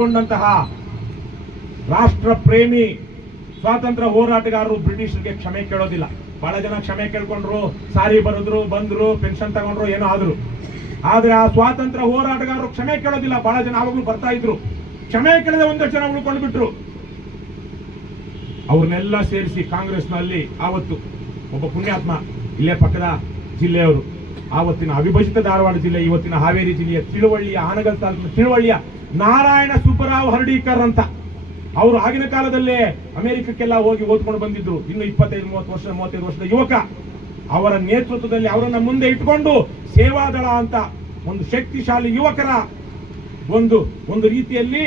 ಕೊಂಡಂತಹ ರಾಷ್ಟ್ರ ಪ್ರೇಮಿ ಸ್ವಾತಂತ್ರ್ಯ ಹೋರಾಟಗಾರರು ಬ್ರಿಟಿಷರಿಗೆ ಕ್ಷಮೆ ಕೇಳೋದಿಲ್ಲ. ಬಹಳ ಜನ ಕ್ಷಮೆ ಕೇಳ್ಕೊಂಡ್ರು, ಸಾರಿ ಬರೆದ್ರು, ಬಂದ್ರು, ಪೆನ್ಷನ್ ತಗೊಂಡ್ರು, ಏನೋ ಆದ್ರು. ಆದ್ರೆ ಆ ಸ್ವಾತಂತ್ರ್ಯ ಹೋರಾಟಗಾರರು ಕ್ಷಮೆ ಕೇಳೋದಿಲ್ಲ. ಬಹಳ ಜನ ಆವಾಗಲೂ ಬರ್ತಾ ಇದ್ರು, ಕ್ಷಮೆ ಕೇಳದೆ ಒಂದಷ್ಟು ಜನ ಉಳ್ಕೊಂಡು ಬಿಟ್ರು. ಅವ್ರನ್ನೆಲ್ಲ ಸೇರಿಸಿ ಕಾಂಗ್ರೆಸ್ನಲ್ಲಿ ಆವತ್ತು ಒಬ್ಬ ಪುಣ್ಯಾತ್ಮ, ಇಲ್ಲೇ ಪಕ್ಕದ ಜಿಲ್ಲೆಯವರು, ಆವತ್ತಿನ ಅವಿಭಜಿತ ಧಾರವಾಡ ಜಿಲ್ಲೆ, ಇವತ್ತಿನ ಹಾವೇರಿ ಜಿಲ್ಲೆಯ ತಿಳುವಳ್ಳಿಯ, ಆನಗಲ್ ತಾಲೂಕಿನ ತಿಳುವಳ್ಳಿಯ ನಾರಾಯಣ ಸುಬ್ಬರಾವ್ ಹರ್ಡೀಕರ್ ಅಂತ, ಅವರು ಆಗಿನ ಕಾಲದಲ್ಲೇ ಅಮೆರಿಕಕ್ಕೆಲ್ಲ ಹೋಗಿ ಓದ್ಕೊಂಡು ಬಂದಿದ್ರು. ಇನ್ನು 35 ವರ್ಷದ ಯುವಕ. ಅವರ ನೇತೃತ್ವದಲ್ಲಿ ಅವರನ್ನ ಮುಂದೆ ಇಟ್ಕೊಂಡು ಸೇವಾದಳ ಅಂತ ಒಂದು ಶಕ್ತಿಶಾಲಿ ಯುವಕರ ಒಂದು ರೀತಿಯಲ್ಲಿ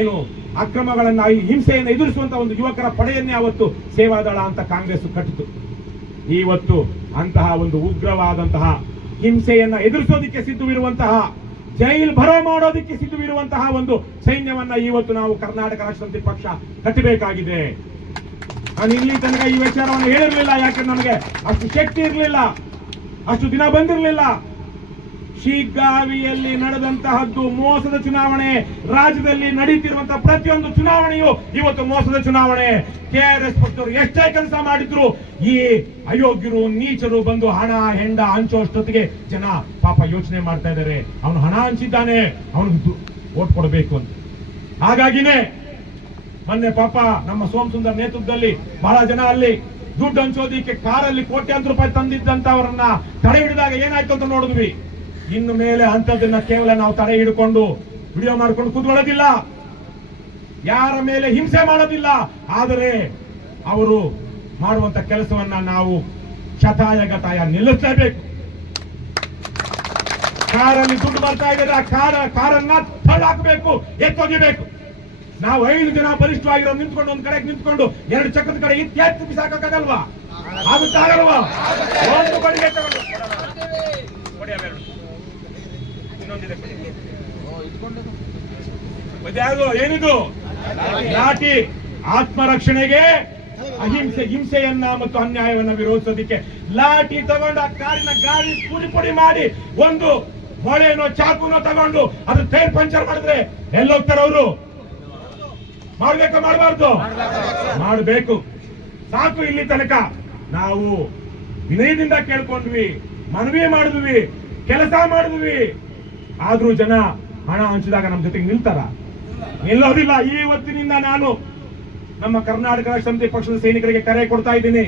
ಏನು ಅಕ್ರಮಗಳನ್ನ, ಹಿಂಸೆಯನ್ನು ಎದುರಿಸುವಂತ ಒಂದು ಯುವಕರ ಪಡೆಯನ್ನೇ ಅವತ್ತು ಸೇವಾದಳ ಅಂತ ಕಾಂಗ್ರೆಸ್ ಕಟ್ಟಿತು. ಇವತ್ತು ಅಂತಹ ಒಂದು ಉಗ್ರವಾದಂತಹ ಹಿಂಸೆಯನ್ನ ಎದುರಿಸೋದಿಕ್ಕೆ ಸಿದ್ಧವಿರುವಂತಹ, ಜೈಲ್ ಭರೋ ಮಾಡೋದಿಕ್ಕೆ ಸಿದ್ಧವಿರುವಂತಹ ಒಂದು ಸೈನ್ಯವನ್ನ ಇವತ್ತು ನಾವು ಕರ್ನಾಟಕ ರಾಷ್ಟ್ರ ಸಮಿತಿ ಪಕ್ಷ ಕಟ್ಟಬೇಕಾಗಿದೆ. ನಾನು ಇಲ್ಲಿ ತನಕ ಈ ವಿಚಾರವನ್ನು ಹೇಳಿರಲಿಲ್ಲ, ಯಾಕಂದ್ರೆ ನಮಗೆ ಅಷ್ಟು ಶಕ್ತಿ ಇರಲಿಲ್ಲ, ಅಷ್ಟು ದಿನ ಬಂದಿರಲಿಲ್ಲ. ಶಿಗ್ಗಾವಿಯಲ್ಲಿ ನಡೆದಂತಹದ್ದು ಮೋಸದ ಚುನಾವಣೆ. ರಾಜ್ಯದಲ್ಲಿ ನಡೀತಿರುವಂತಹ ಪ್ರತಿಯೊಂದು ಚುನಾವಣೆಯು ಇವತ್ತು ಮೋಸದ ಚುನಾವಣೆ. ಕೆಆರ್ಎಸ್ ಪಕ್ಷದವರು ಎಷ್ಟೇ ಕೆಲಸ ಮಾಡಿದ್ರು ಈ ಅಯೋಗ್ಯರು, ನೀಚರು ಬಂದು ಹಣ ಹೆಂಡ ಹಂಚೋಷ್ಟೊತ್ತಿಗೆ ಜನ ಪಾಪ ಯೋಚನೆ ಮಾಡ್ತಾ ಇದ್ದಾರೆ, ಅವನು ಹಣ ಹಂಚಿದ್ದಾನೆ, ಅವನಿಗೆ ಓಟ್ ಕೊಡಬೇಕು ಅಂತ. ಹಾಗಾಗಿನೇ ಮೊನ್ನೆ ಪಾಪ ನಮ್ಮ ಸೋಮಸುಂದರ್ ನೇತೃತ್ವದಲ್ಲಿ ಬಹಳ ಜನ ಅಲ್ಲಿ ದುಡ್ಡು ಹಂಚೋದಿಕ್ಕೆ ಕಾರಲ್ಲಿ ಕೋಟ್ಯಾಂತರ ರೂಪಾಯಿ ತಂದಿದ್ದಂತವರನ್ನ ತಡೆ ಹಿಡಿದಾಗ ಏನಾಯ್ತು ಅಂತ ನೋಡಿದ್ವಿ. ಇನ್ನು ಮೇಲೆ ಅಂತದನ್ನ ಕೇವಲ ನಾವು ತಡೆ ಹಿಡ್ಕೊಂಡು ವಿಡಿಯೋ ಮಾಡ್ಕೊಂಡು ಕೂತ್ಕೊಳ್ಳೋದಿಲ್ಲ, ಯಾರ ಮೇಲೆ ಹಿಂಸೆ ಮಾಡೋದಿಲ್ಲ. ಆದರೆ ಅವರು ಮಾಡುವಂತ ಕೆಲಸವನ್ನ ನಾವು ಶತಾಯಗತಾಯ ನಿಲ್ಲಿಸಲೇಬೇಕು. ಕಾರಲ್ಲಿ ದುಡ್ಡು ಬರ್ತಾ ಇದ್ದಾರೆ, ಆ ಕಾರನ್ನ ತಳ್ಳಾಕಬೇಕು, ಎತ್ತೊಗಿಬೇಕು. ನಾವು 5 ಜನ ಬಲಿಷ್ಠವಾಗಿರೋ ನಿಂತ್ಕೊಂಡು ಒಂದ್ ಕಡೆಗೆ ನಿಂತ್ಕೊಂಡು 2 ಚಕ್ರದ ಕಡೆ ಎತ್ತು ಬಿಸಾಕಲ್ವಾ? ಆಗುತ್ತಾಗಲ್ವಾ? ಒಂದು ಬಡಿಗೆ ತಗೊಂಡು ಏನಿದು ಲಾಠಿ ಆತ್ಮರಕ್ಷಣೆಗೆ, ಅಹಿಂಸೆ ಹಿಂಸೆಯನ್ನ ಮತ್ತು ಅನ್ಯಾಯವನ್ನ ವಿರೋಧಿಸೋದಿಕ್ಕೆ ಲಾಠಿ ತಗೊಂಡು ಆ ಕಾರಿನ ಗಾಳಿ ಪುಡಿ ಮಾಡಿ ಒಂದು ಮೊಳೆನೋ ಚಾಕುನೋ ತಗೊಂಡು ಅದು ಟೈರ್ ಪಂಚರ್ ಮಾಡಿದ್ರೆ ಎಲ್ಲೋಗ್ತಾರ ಅವರು? ಮಾಡ್ಬೇಕು ಮಾಡಬಾರ್ದು? ಮಾಡಬೇಕು. ಸಾಕು, ಇಲ್ಲಿ ತನಕ ನಾವು ವಿನಯದಿಂದ ಕೇಳ್ಕೊಂಡ್ವಿ, ಮನವಿ ಮಾಡಿದ್ವಿ, ಕೆಲಸ ಮಾಡಿದ್ವಿ. ಆದ್ರೂ ಜನ ಹಣ ಹಂಚಿದಾಗ ನಮ್ಮ ಜೊತೆಗೆ ನಿಲ್ತಾರ? ನಿಲ್ಲೋದಿಲ್ಲ. ಇವತ್ತಿನಿಂದ ನಾನು ನಮ್ಮ ಕರ್ನಾಟಕ ರಾಷ್ಟ್ರ ಸಮಿತಿ ಪಕ್ಷದ ಸೈನಿಕರಿಗೆ ಕರೆ ಕೊಡ್ತಾ ಇದ್ದೀನಿ.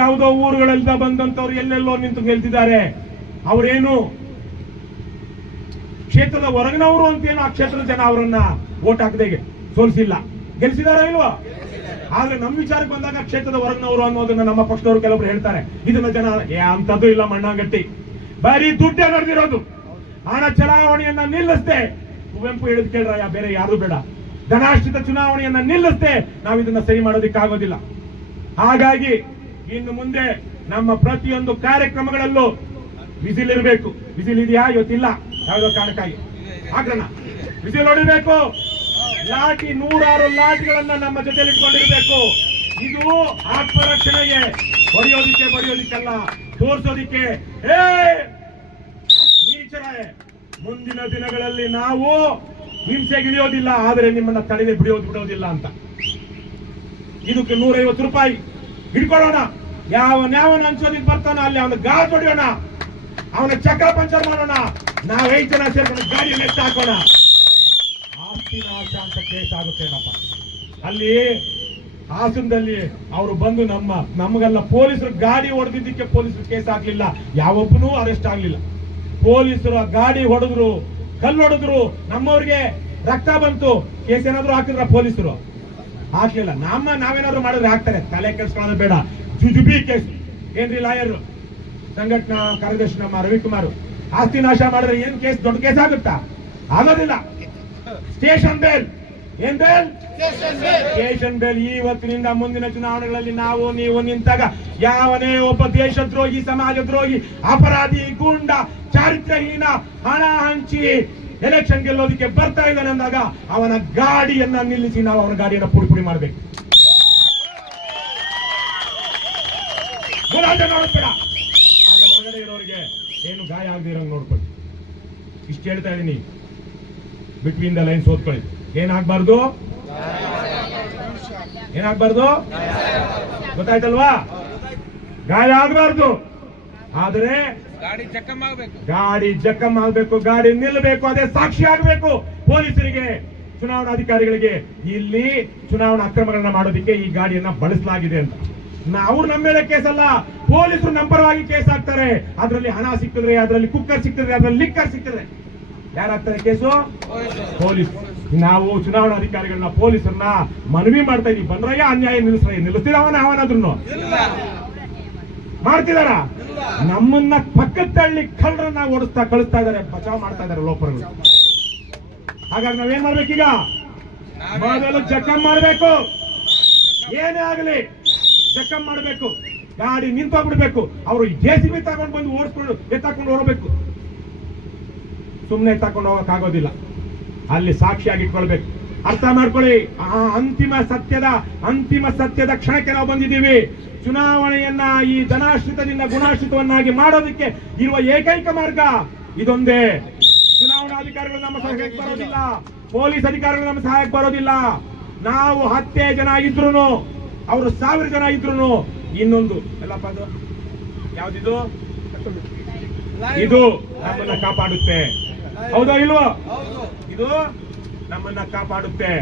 ಯಾವುದೋ ಊರುಗಳಿಂದ ಬಂದಂತವ್ರು ಎಲ್ಲೆಲ್ಲೋ ನಿಂತು ಗೆಲ್ತಿದ್ದಾರೆ. ಅವರೇನು ಕ್ಷೇತ್ರದ ಹೊರಗಿನವರು ಅಂತೇನು ಆ ಕ್ಷೇತ್ರದ ಜನ ಅವರನ್ನ ವೋಟ್ ಹಾಕದೆ ಸೋಲಿಸಿಲ್ಲ, ಗೆಲ್ಸಿದಾರ ಇಲ್ವಾ? ಆದ್ರೆ ನಮ್ಮ ವಿಚಾರಕ್ಕೆ ಬಂದಾಗ ಕ್ಷೇತ್ರದ ಹೊರಗಿನವರು ಅನ್ನೋದನ್ನ ನಮ್ಮ ಪಕ್ಷದವರು ಕೆಲವರು ಹೇಳ್ತಾರೆ. ಇದನ್ನ ಜನ ಅಂತದ್ದು ಇಲ್ಲ, ಮಣ್ಣಾಗಟ್ಟಿ ಬರೀ ದುಡ್ಡೇ ನಡೆದಿರೋದು. ಹಣ ಚಲಾವಣೆಯನ್ನ ನಿಲ್ಲಿಸ್ದೆ, ಕುವೆಂಪು ಹೇಳಿದ್ ಕೇಳ್ರಯ್ಯ, ಬೇರೆ ಯಾರು ಬೇಡ, ಧನಾಶ್ರಿತ ಚುನಾವಣೆಯನ್ನ ನಿಲ್ಲಿಸ್ದೆ ನಾವು ಇದನ್ನ ಸರಿ ಮಾಡೋದಿಕ್ಕಾಗೋದಿಲ್ಲ. ಹಾಗಾಗಿ ಇನ್ನು ಮುಂದೆ ನಮ್ಮ ಪ್ರತಿಯೊಂದು ಕಾರ್ಯಕ್ರಮಗಳಲ್ಲೂ ವಿಸಿಲ್ ಇರಬೇಕು. ವಿಸಿಲ್ ಇದೆಯಾ? ಇವತ್ತಿಲ್ಲ, ಯಾವುದೋ ಕಾರಣಕ್ಕಾಗಿ ಹಾಕೋಣ. ವಿಸಿಲ್ ಹೊಡಿಬೇಕು. ಲಾಠಿ, 100 ಲಾಠಿಗಳನ್ನ ನಮ್ಮ ಜೊತೆಲಿ ಇಟ್ಕೊಂಡಿರ್ಬೇಕು. ಇದು ಆತ್ಮರಕ್ಷಣೆಗೆ, ಬಡಿಯೋದಿಕ್ಕಲ್ಲ, ತೋರಿಸೋದಿಕ್ಕೆ. ನೀಚರಾಯ್, ಮುಂದಿನ ದಿನಗಳಲ್ಲಿ ನಾವು ಹಿಂಸೆಗಿಳಿಯೋದಿಲ್ಲ, ಆದರೆ ನಿಮ್ಮನ್ನ ತಡೆದೇ ಬಿಡೋದಿಲ್ಲ ಅಂತ. ಇದಕ್ಕೆ 150 ರೂಪಾಯಿ ಹಿಡ್ಕೊಳ್ಳೋಣ. ಯಾವನ ಹಂಚೋದಿಕ್ ಬರ್ತಾನ ಅಲ್ಲಿ ಅವನ ಗಾಜ್ ಹೊಡಿಯೋಣ, ಅವನ ಚಕ್ರ ಪಂಚರ್ ಮಾಡೋಣ. ನಾವು 5 ಜನ ಸೇರ್ಕೊಂಡು ಗಾಡಿ ನೆಟ್ಟು ಹಾಕೋಣ. ಆಸ್ತಿ ನಾಶ ಅಂತ ಕೇಸ್ ಆಗುತ್ತೇನಪ್ಪ. ಅಲ್ಲಿ ಹಾಸನದಲ್ಲಿ ಅವರು ಬಂದು ನಮಗೆಲ್ಲ ಪೊಲೀಸರು ಗಾಡಿ ಹೊಡೆದಿದ್ದಕ್ಕೆ ಪೊಲೀಸರು ಕೇಸ್ ಆಗ್ಲಿಲ್ಲ, ಯಾವೊಬ್ಬನೂ ಅರೆಸ್ಟ್ ಆಗ್ಲಿಲ್ಲ. ಪೊಲೀಸರು ಆ ಗಾಡಿ ಹೊಡೆದ್ರು, ಕಲ್ಲು ಹೊಡೆದ್ರು, ನಮ್ಮವ್ರಿಗೆ ರಕ್ತ ಬಂತು. ಕೇಸ್ ಏನಾದ್ರು ಹಾಕಿದ್ರ? ಪೊಲೀಸರು ಹಾಕ್ಲಿಲ್ಲ. ನಾವೇನಾದ್ರು ಮಾಡಿದ್ರೆ ಹಾಕ್ತಾರೆ, ತಲೆ ಕೆಡಿಸ್ಕೊಳ್ಳೋದು ಬೇಡ. ಜುಜುಬಿ ಕೇಸ್ ಏನ್ರಿ, ಲಾಯರ್ ಸಂಘಟನಾ ಕಾರ್ಯದರ್ಶಿ ನಮ್ಮ ರವಿಕುಮಾರ್ ಆಸ್ತಿ ನಾಶ ಮಾಡಿದ್ರೆ ಏನ್ ಕೇಸ್, ದೊಡ್ಡ ಕೇಸ್ ಆಗುತ್ತಾ? ಆಗೋದಿಲ್ಲ. ಸ್ಟೇಷನ್ ಬೇಲ್, ಏನ್ ಬೇಲ್? Station bail. ಇವತ್ತಿನಿಂದ ಮುಂದಿನ ಚುನಾವಣೆಗಳಲ್ಲಿ ನಾವು ನೀವು ನಿಂತಾಗ ಯಾವನೇ ಒಬ್ಬ ದೇಶದ್ರೋಹಿ, ಸಮಾಜದ್ರೋಹಿ, ಅಪರಾಧಿ, ಗೂಂಡ, ಚಾರಿತ್ರಹೀನ ಹಣ ಹಂಚಿ ಎಲೆಕ್ಷನ್ ಗೆಲ್ಲೋದಕ್ಕೆ ಬರ್ತಾ ಇದ್ದಾನೆ ಅಂದಾಗ ಅವನ ಗಾಡಿಯನ್ನ ನಿಲ್ಲಿಸಿ ನಾವು ಅವನ ಗಾಡಿಯನ್ನ ಪುಡಿ ಮಾಡಬೇಕು. ನೋಡ್ಬೇಡ, ಆದ್ರೆ ಒಳಗಡೆ ಇರೋರಿಗೆ ಏನು ಗಾಯ ಆಗದೆ ಇರೋಂಗ್ ನೋಡ್ಕೊಳ್ಳಿ. ಇಷ್ಟು ಹೇಳ್ತಾ ಇದೀನಿ. ಬಿಟ್ವೀನ್ ದ ಲೈನ್ಸ್ ಓದ್ಕೊಳ್ಳಿ. ಏನಾಗ್ಬಾರ್ದು, ಏನಾಗ್ಬಾರ್ದು ಗೊತ್ತಾಯ್ತಲ್ವಾ? ಗಾಯ ಆಗ್ಬಾರ್ದು. ಆದರೆ ಗಾಡಿ ಜಖಮ್ ಆಗ್ಬೇಕು, ಗಾಡಿ ಜಖಮ್ ಆಗ್ಬೇಕು, ಗಾಡಿ ನಿಲ್ಲಬೇಕು, ಅದೇ ಸಾಕ್ಷಿ ಆಗ್ಬೇಕು ಪೊಲೀಸರಿಗೆ, ಚುನಾವಣಾಧಿಕಾರಿಗಳಿಗೆ. ಇಲ್ಲಿ ಚುನಾವಣಾ ಅಕ್ರಮಗಳನ್ನ ಮಾಡೋದಕ್ಕೆ ಈ ಗಾಡಿಯನ್ನ ಬಳಸಲಾಗಿದೆ ಅಂತ. ಅವ್ರು ನಮ್ಮ ಮೇಲೆ ಕೇಸ್ ಅಲ್ಲ, ಪೊಲೀಸರು ನಮ್ಮ ಪರವಾಗಿ ಕೇಸ್ ಹಾಕ್ತಾರೆ. ಅದರಲ್ಲಿ ಹಣ ಸಿಕ್ಕಿದ್ರೆ, ಅದರಲ್ಲಿ ಕುಕ್ಕರ್ ಸಿಕ್ಕಿದ್ರೆ, ಅದರಲ್ಲಿ ಲಿಕ್ಕರ್ ಸಿಕ್ಕಿದ್ರೆ ಯಾರಾಗ್ತಾರೆ ಕೇಸು? ಪೊಲೀಸ್. ನಾವು ಚುನಾವಣಾಧಿಕಾರಿಗಳನ್ನ, ಪೊಲೀಸರನ್ನ ಮನವಿ ಮಾಡ್ತಾ ಇದೀವಿ, ಬಂದ್ರಯ್ಯ ಅನ್ಯಾಯ ನಿಲ್ಲಿಸ್ತೀರ ಅವನಾದ್ರೂ ಮಾಡ್ತಿದಾರ. ನಮ್ಮನ್ನ ಪಕ್ಕದ ತಳ್ಳಿ ಕಳ್ಳರನ್ನ ಓಡಿಸ್ತಾ ಕಳಿಸ್ತಾ ಇದಾರೆ, ಬಚಾವ್ ಮಾಡ್ತಾ ಇದಾರೆ ಲೋಪರ್ಗಳು. ಹಾಗಾಗಿ ನಾವೇನ್ ಮಾಡ್ಬೇಕೀಗ? ಮೊದಲು ಜಖಮ್ ಮಾಡ್ಬೇಕು, ಏನೇ ಆಗಲಿ ಜಖಮ್ ಮಾಡ್ಬೇಕು. ಗಾಡಿ ನಿಂತೋಗ್ಬಿಡ್ಬೇಕು. ಅವರು JCB ತಗೊಂಡು ಬಂದು ಓಡಿಸ್ಕೊಂಡು ಎತ್ತಾಕೊಂಡು ಹೋಗ್ಬೇಕು. ಸುಮ್ಮನೆ ಎತ್ತಾಕೊಂಡು ಹೋಗಕ್ ಆಗೋದಿಲ್ಲ, ಅಲ್ಲಿ ಸಾಕ್ಷಿಯಾಗಿ ಇಟ್ಕೊಳ್ಬೇಕು. ಅರ್ಥ ಮಾಡ್ಕೊಳ್ಳಿ, ಆ ಅಂತಿಮ ಸತ್ಯದ ಕ್ಷಣಕ್ಕೆ ನಾವು ಬಂದಿದ್ದೀವಿ. ಚುನಾವಣೆಯನ್ನ ಈ ಧನಾಶ್ರಿತದಿಂದ ಗುಣಾಶ್ರಿತವನ್ನಾಗಿ ಮಾಡೋದಕ್ಕೆ ಇರುವ ಏಕೈಕ ಮಾರ್ಗ ಇದೊಂದೇ. ಚುನಾವಣಾಧಿಕಾರಿಗಳು ನಮ್ಮ ಸಹಾಯಕ್ಕೆ ಬರೋದಿಲ್ಲ, ಪೊಲೀಸ್ ಅಧಿಕಾರಿಗಳು ನಮ್ಮ ಸಹಾಯಕ್ಕೆ ಬರೋದಿಲ್ಲ. ನಾವು 10 ಜನ ಇದ್ರು, ಅವರು 1000 ಜನ ಇದ್ರು, ಇನ್ನೊಂದು ಎಲ್ಲಪ್ಪ ಅದು ಯಾವ್ದಿದು, ಇದು ನಮ್ಮನ್ನ ಕಾಪಾಡುತ್ತೆ. ಹೌದೋ ಇಲ್ವೋ? ಇದು ನಮ್ಮನ್ನ ಕಾಪಾಡುತ್ತೆ.